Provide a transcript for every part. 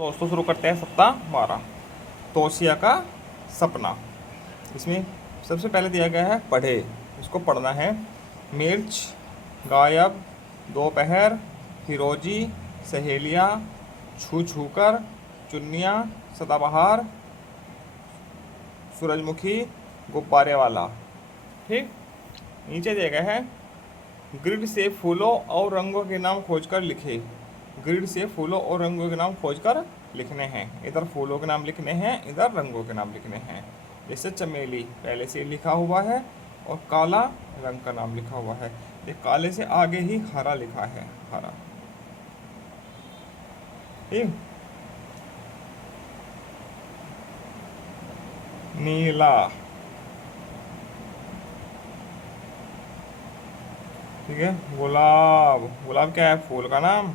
दोस्तों शुरू करते हैं सप्ताह 12 तोशिया का सपना। इसमें सबसे पहले दिया गया है पढ़े, इसको पढ़ना है। मिर्च, गायब, दोपहर, फिरोजी, सहेलियाँ, छू छू कर, चुन्नियाँ, सदाबहार, सूरजमुखी, गुब्बारे वाला। ठीक। नीचे दिया गया है ग्रिड से फूलों और रंगों के नाम खोजकर लिखे। ग्रिड से फूलों और रंगों के नाम खोजकर लिखने हैं। इधर फूलों के नाम लिखने हैं, इधर रंगों के नाम लिखने हैं। जैसे चमेली पहले से लिखा हुआ है और काला रंग का नाम लिखा हुआ है। ये काले से आगे ही हरा लिखा है, हरा। ठीक। नीला। ठीक है। गुलाब, गुलाब क्या है? फूल का नाम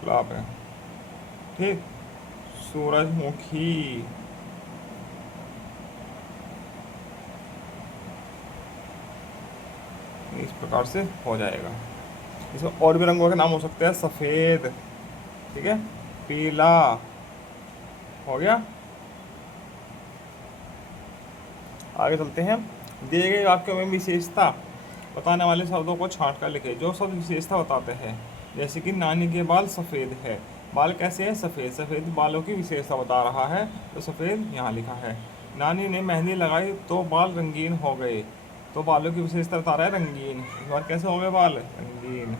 गुलाब है। ठीक। सूरजमुखी। इस प्रकार से हो जाएगा। इसमें और भी रंगों के नाम हो सकते हैं। सफ़ेद, ठीक है, पीला, हो गया। आगे चलते हैं। दिए गए वाक्यों में विशेषता बताने वाले शब्दों को छांट कर लिखे। जो शब्द विशेषता बताते हैं, जैसे कि नानी के बाल सफ़ेद है। बाल कैसे है? सफ़ेद। सफ़ेद बालों की विशेषता बता रहा है, तो सफ़ेद यहाँ लिखा है। नानी ने मेहंदी लगाई तो बाल रंगीन हो गए, तो बालों की विशेषता बता रहा है रंगीन। इस बार कैसे हो गए बाल? रंगीन।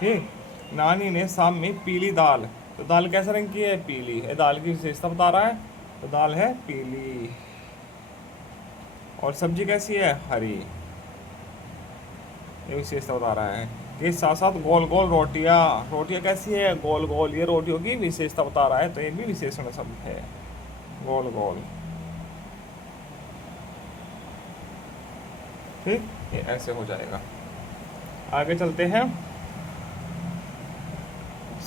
ठीक। नानी ने शाम में पीली दाल, तो दाल कैसे रंग की है? पीली है। दाल की विशेषता बता रहा है, तो दाल है पीली। और सब्जी कैसी है? हरी। ये विशेषता बता रहा है। के साथ साथ गोल गोल रोटियां, रोटियां कैसी है? गोल गोल। ये रोटियों की विशेषता बता रहा है, तो ये भी विशेषण शब्द है, गोल गोल। ठीक। ये ऐसे हो जाएगा। आगे चलते हैं।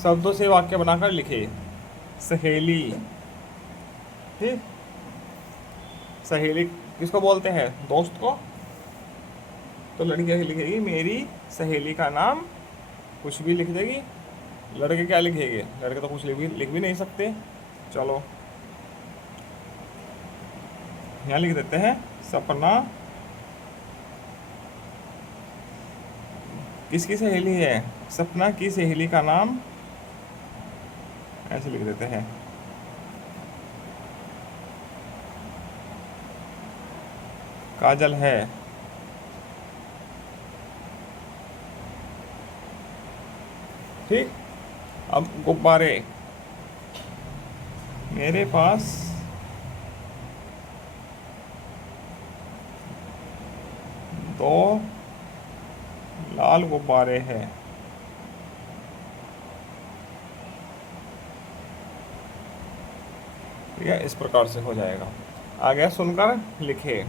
शब्दों से वाक्य बनाकर लिखे। सहेली। ठीक। सहेली किसको बोलते हैं? दोस्त को। तो लड़की लिखेगी मेरी सहेली का नाम, कुछ भी लिख देगी। लड़के क्या लिखेंगे? लड़के तो कुछ लिख भी नहीं सकते। चलो यहाँ लिख देते हैं सपना किसकी सहेली है? सपना की सहेली का नाम, ऐसे लिख देते हैं। काजल है। ठीक। अब गुब्बारे। मेरे पास दो लाल गुब्बारे हैं। ठीक है, इस प्रकार से हो जाएगा। आ गया सुनकर लिखे।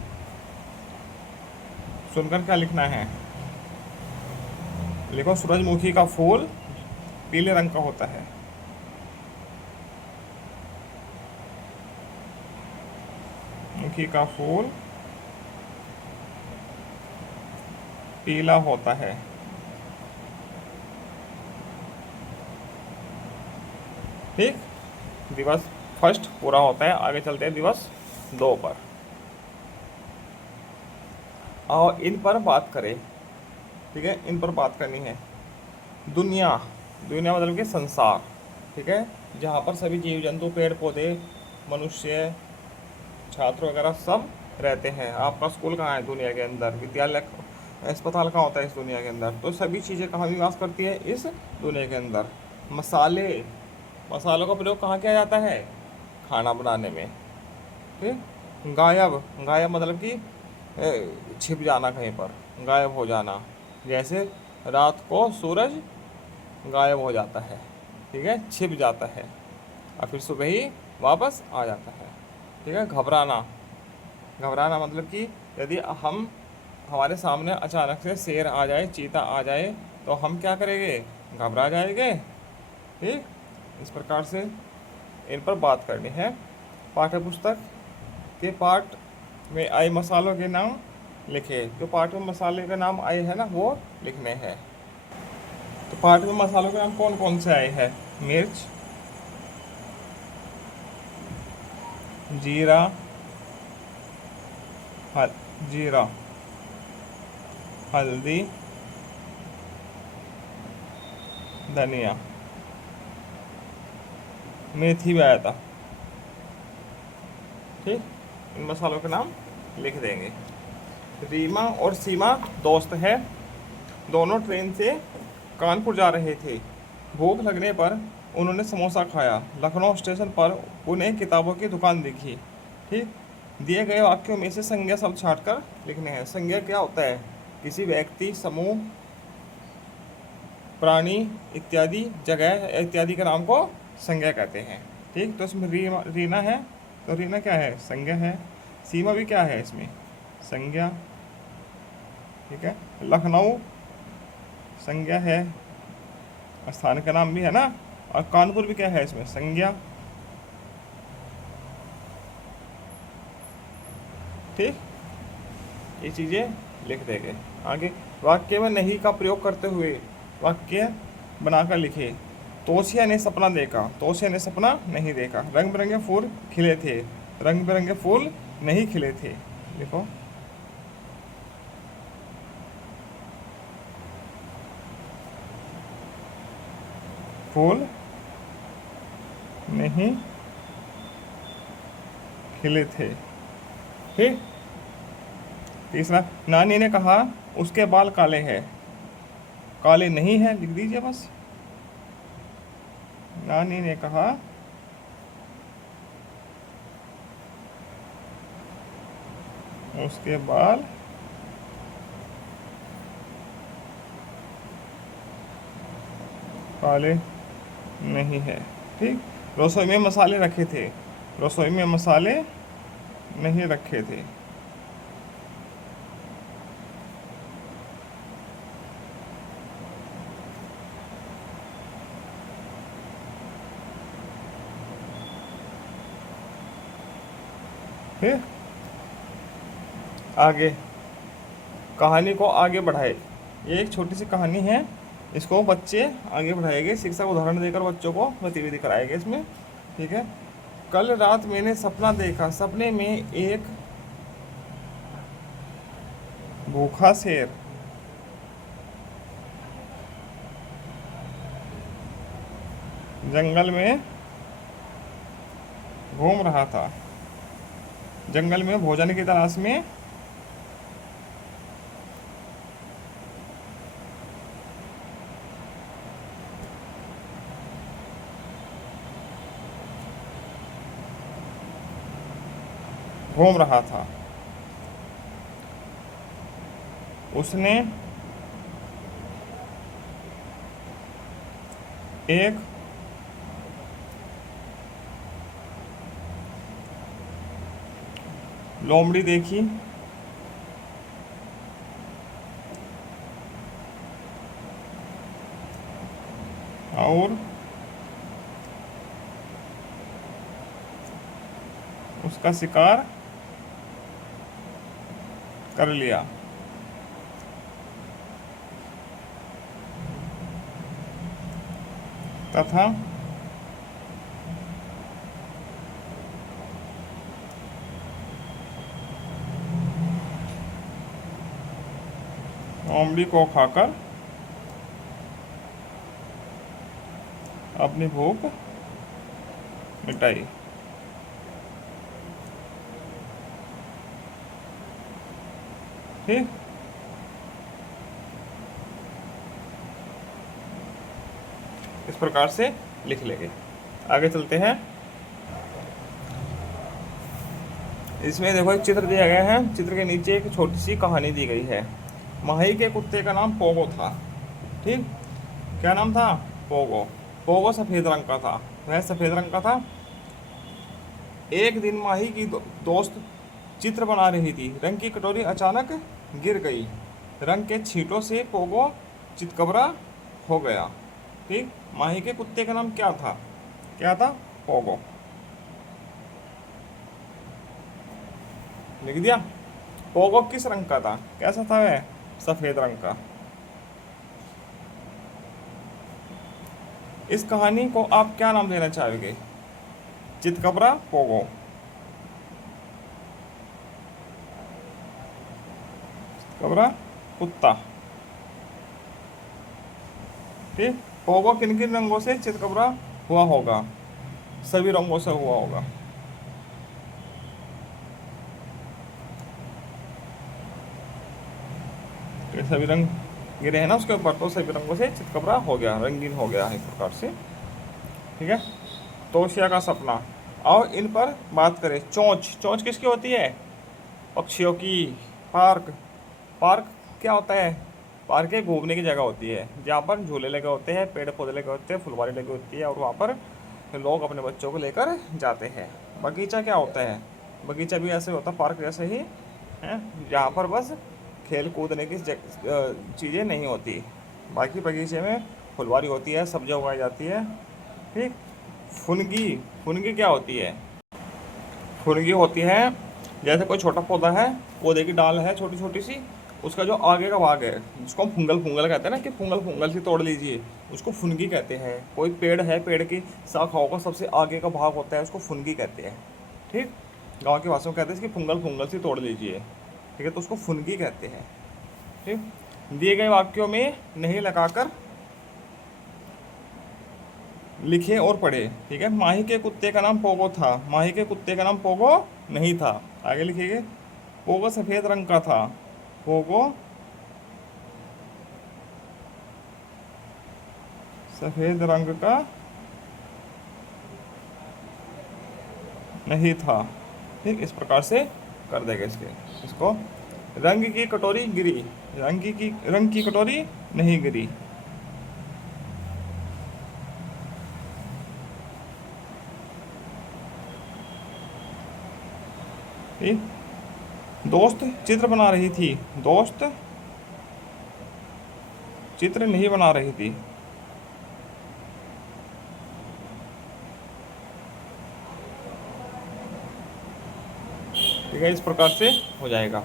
सुनकर क्या लिखना है? लिखो सूरजमुखी का फूल पीले रंग का होता है। मुखी का फूल पीला होता है। ठीक। दिवस फर्स्ट पूरा होता है। आगे चलते हैं दिवस 2 पर। और इन पर बात करें। ठीक है, इन पर बात करनी है। दुनिया, दुनिया मतलब कि संसार। ठीक है, जहाँ पर सभी जीव जंतु, पेड़ पौधे, मनुष्य, छात्र वगैरह सब रहते हैं। आपका स्कूल कहाँ है? दुनिया के अंदर। विद्यालय, अस्पताल कहाँ होता है? इस दुनिया के अंदर। तो सभी चीज़ें कहाँ निवास करती है? इस दुनिया के अंदर। मसाले, मसालों का प्रयोग कहाँ किया जाता है? खाना बनाने में। ठीक। गायब, गायब मतलब कि छिप जाना कहीं पर, गायब हो जाना। जैसे रात को सूरज गायब हो जाता है, ठीक है, छिप जाता है, और फिर सुबह ही वापस आ जाता है। ठीक है। घबराना, घबराना मतलब कि यदि हम हमारे सामने अचानक से शेर आ जाए, चीता आ जाए, तो हम क्या करेंगे? घबरा जाएंगे। ठीक। इस प्रकार से इन पर बात करनी है। पाठ्य पुस्तक के पाठ में आए मसालों के नाम लिखे। जो पाठ में मसाले के नाम आए हैं ना, वो लिखने हैं। तो पाठ में मसालों के नाम कौन कौन से आए हैं? मिर्च, जीरा, हल जीरा, हल्दी, धनिया, मेथी भी आया था। ठीक, इन मसालों के नाम लिख देंगे। रीमा और सीमा दोस्त है। दोनों ट्रेन से कानपुर जा रहे थे। भूख लगने पर उन्होंने समोसा खाया। लखनऊ स्टेशन पर उन्हें किताबों की दुकान दिखी। ठीक, दिए गए वाक्यों में से संज्ञा शब्द छांटकर लिखने हैं। संज्ञा क्या होता है? किसी व्यक्ति, समूह, प्राणी इत्यादि, जगह इत्यादि के नाम को संज्ञा कहते हैं। ठीक, तो इसमें रीना है, तो रीना क्या है? संज्ञा है। सीमा भी क्या है इसमें? संज्ञा। ठीक है, लखनऊ संज्ञा है, स्थान का नाम भी है ना। और कानपुर भी क्या है इसमें? संज्ञा। ठीक, ये चीज़ें लिख देंगे। आगे, वाक्य में नहीं का प्रयोग करते हुए वाक्य बनाकर लिखे। तोशिया ने सपना देखा। तोशिया ने सपना नहीं देखा। रंग बिरंगे फूल खिले थे। रंग बिरंगे फूल नहीं खिले थे। देखो, फूल नहीं खिले थे। ठीक, तीसरा, नानी ने कहा उसके बाल काले हैं। काले नहीं है लिख दीजिए बस। नानी ने कहा उसके बाल काले नहीं है। ठीक, रसोई में मसाले रखे थे। रसोई में मसाले नहीं रखे थे। फिर आगे, कहानी को आगे बढ़ाए। ये एक छोटी सी कहानी है, इसको बच्चे आगे बढ़ाएंगे। शिक्षक उदाहरण देकर बच्चों को गतिविधि कराएंगे इसमें। ठीक है, कल रात मैंने सपना देखा। सपने में एक भूखा शेर जंगल में घूम रहा था। जंगल में भोजन की तलाश में घूम रहा था। उसने एक लोमड़ी देखी। और उसका शिकार कर लिया। तथा लोमड़ी को खाकर अपनी भूख मिटाई। ठीक, इस प्रकार से लिख लेंगे। आगे चलते हैं। इसमें देखो एक चित्र दिया गया है। चित्र के नीचे एक छोटी सी कहानी दी गई है। माही के कुत्ते का नाम पोगो था। ठीक, क्या नाम था? पोगो। पोगो सफ़ेद रंग का था। वह सफ़ेद रंग का था। एक दिन माही की दोस्त चित्र बना रही थी। रंग की कटोरी अचानक गिर गई। रंग के छींटों से पोगो चितकबरा हो गया। ठीक, माही के कुत्ते का नाम क्या था? क्या था? पोगो। लिख दिया। पोगो किस रंग का था? कैसा था वह? सफ़ेद रंग का। इस कहानी को आप क्या नाम देना चाहोगे? चितकबरा, पोगो। चितकबरा, कुत्ता। ठीक। पोगो किन किन रंगों से चितकबरा हुआ होगा? सभी रंगों से हुआ होगा। तो सभी रंग गिरे हैं ना उसके ऊपर, तो सभी रंगों से चितकबरा हो गया, रंगीन हो गया है इस प्रकार से। ठीक है। तोशिया का सपना। आओ इन पर बात करें। चोंच, चोंच किसकी होती है? पक्षियों की। पार्क, पार्क क्या होता है? पार्क एक घूमने की जगह होती है जहाँ पर झूले लगे होते हैं, पेड़ पौधे लगे होते हैं, फुलवारी लगी होती है और वहाँ पर लोग अपने बच्चों को लेकर जाते हैं। बगीचा क्या होता है? बगीचा भी ऐसे होता है पार्क जैसे ही है, जहाँ पर बस खेल कूदने की चीज़ें नहीं होती। बाकी बगीचे में फुलवारी होती है, सब्जियाँ उगाई जाती है। ठीक। फुनगी, फुनगी क्या होती है? फुनगी होती है जैसे कोई छोटा पौधा है, पौधे की डाल है छोटी छोटी सी, उसका जो आगे का भाग है जिसको हम फुंगल फुंगल कहते हैं ना, कि फुंगल फुंगल सी तोड़ लीजिए, उसको फुनगी कहते हैं। कोई पेड़ है, पेड़ की शाखाओं का सबसे आगे का भाग होता है, उसको फुनगी कहते हैं। ठीक। गाँव की भाषा में कहते हैं इसकी फुंगल फुंगल सी तोड़ लीजिए। ठीक है, तो उसको फुनगी कहते हैं। ठीक। दिए गए वाक्यों में नहीं लगाकर लिखे और पढ़े। ठीक है। माही के कुत्ते का नाम पोगो था। माही के कुत्ते का नाम पोगो नहीं था। आगे लिखिए। पोगो सफ़ेद रंग का था। पोगो सफ़ेद रंग का नहीं था। ठीक। इस प्रकार से कर देगा इसको। रंग की कटोरी गिरी। रंग की कटोरी नहीं गिरी। ठीक। दोस्त चित्र बना रही थी। दोस्त चित्र नहीं बना रही थी। ठीक है, इस प्रकार से हो जाएगा।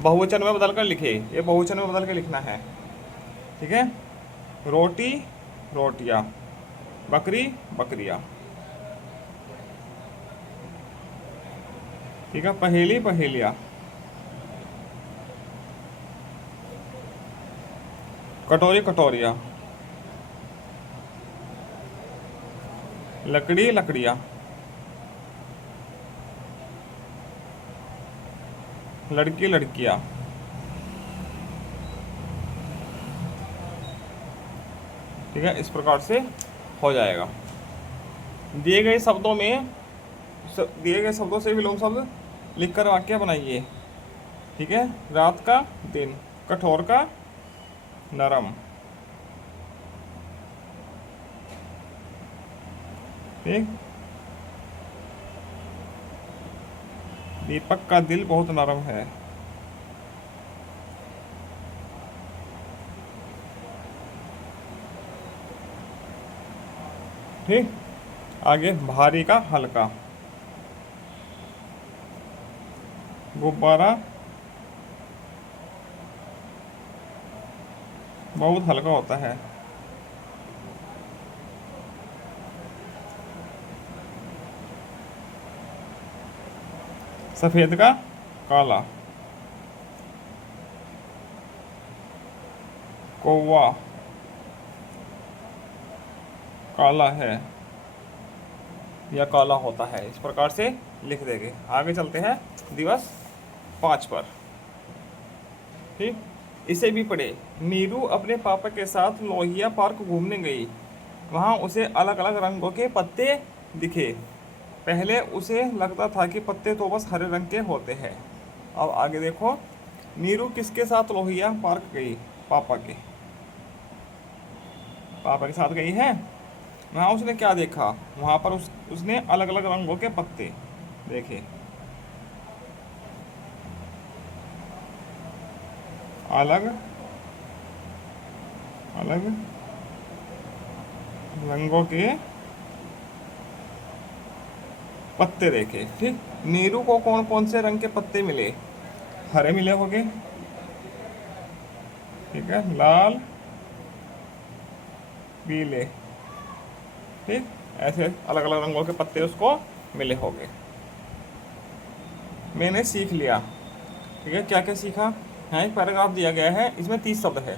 बहुवचन में बदल कर लिखे, ये बहुवचन में बदल के लिखना है। ठीक है। रोटी, रोटियाँ। बकरी, बकरियाँ। ठीक है। पहेली, पहेलियाँ। कटोरी, कटोरियाँ। लकड़ी, लकड़ियाँ। लड़की, लड़कियाँ। ठीक है, इस प्रकार से हो जाएगा। दिए गए शब्दों में दिए गए शब्दों से विलोम शब्द लिखकर वाक्य बनाइए। ठीक है। रात का, दिन। कठोर का, नरम। ठीक। दीपक का दिल बहुत नरम है। ठीक। आगे भारी का, हल्का। गुब्बारा बहुत हल्का होता है। सफ़ेद का, काला। कौवा काला है या काला होता है। इस प्रकार से लिख देंगे। आगे चलते हैं दिवस 5 पर। ठीक। इसे भी पढ़े। नीरू अपने पापा के साथ लोहिया पार्क घूमने गई। वहाँ उसे अलग अलग रंगों के पत्ते दिखे। पहले उसे लगता था कि पत्ते तो बस हरे रंग के होते हैं। अब आगे देखो। नीरू किसके साथ लोहिया पार्क गई? पापा के। पापा के साथ गई है। वहाँ उसने क्या देखा? वहाँ पर उसने अलग अलग रंगों के पत्ते देखे। अलग अलग रंगों के पत्ते देखे। ठीक। नीरू को कौन कौन से रंग के पत्ते मिले? हरे मिले होंगे। ठीक है। लाल, पीले। ठीक, ऐसे अलग अलग रंगों के पत्ते उसको मिले होंगे। मैंने सीख लिया, ठीक है, क्या क्या सीखा है। एक पैराग्राफ दिया गया है, इसमें 30 शब्द है,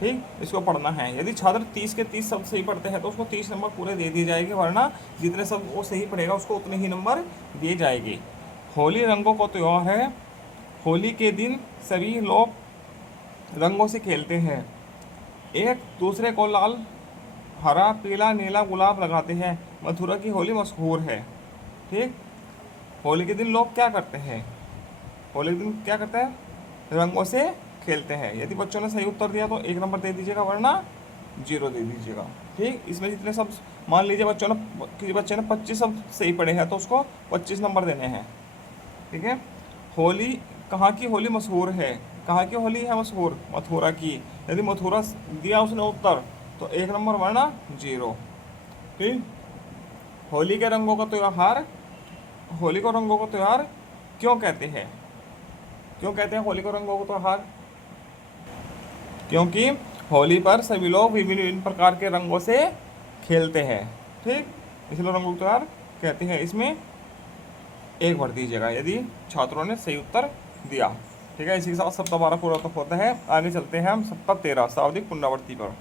ठीक, इसको पढ़ना है। यदि छात्र 30 के 30 शब्द सही पढ़ते हैं तो उसको 30 नंबर पूरे दे दिए जाएंगे, वरना जितने शब्द वो सही पढ़ेगा उसको उतने ही नंबर दिए जाएंगे। होली रंगों का त्यौहार है। होली के दिन सभी लोग रंगों से खेलते हैं, एक दूसरे को लाल हरा पीला नीला गुलाब लगाते हैं। मथुरा की होली मशहूर है, ठीक। होली के दिन लोग क्या करते हैं, होली के दिन क्या करते हैं, रंगों से खेलते हैं। यदि बच्चों ने सही उत्तर दिया तो 1 नंबर दे दीजिएगा, वरना 0 दे दीजिएगा, ठीक। इसमें जितने सब, मान लीजिए बच्चों ने, किसी बच्चे ने 25 शब्द सही पढ़े हैं तो उसको 25 नंबर देने हैं, ठीक है। होली, कहाँ की होली मशहूर है, कहाँ की होली है मशहूर, मथुरा की। यदि मथुरा दिया उसने उत्तर तो 1 नंबर, वरना 0, ठीक। होली के रंगों का त्यौहार, होली को रंगों का त्यौहार क्यों कहते हैं, क्यों कहते हैं होली को रंगों का त्यौहार, क्योंकि होली पर सभी लोग विभिन्न विभिन्न प्रकार के रंगों से खेलते हैं, ठीक, इसलिए रंगों का त्यौहार कहते हैं। इसमें 1 भर दीजिएगा यदि छात्रों ने सही उत्तर दिया, ठीक है। इसी के साथ सप्ताह 12 पूरा होता है। आगे चलते हैं हम सप्ताह 13 शाब्दिक पुनरावृत्ति पर।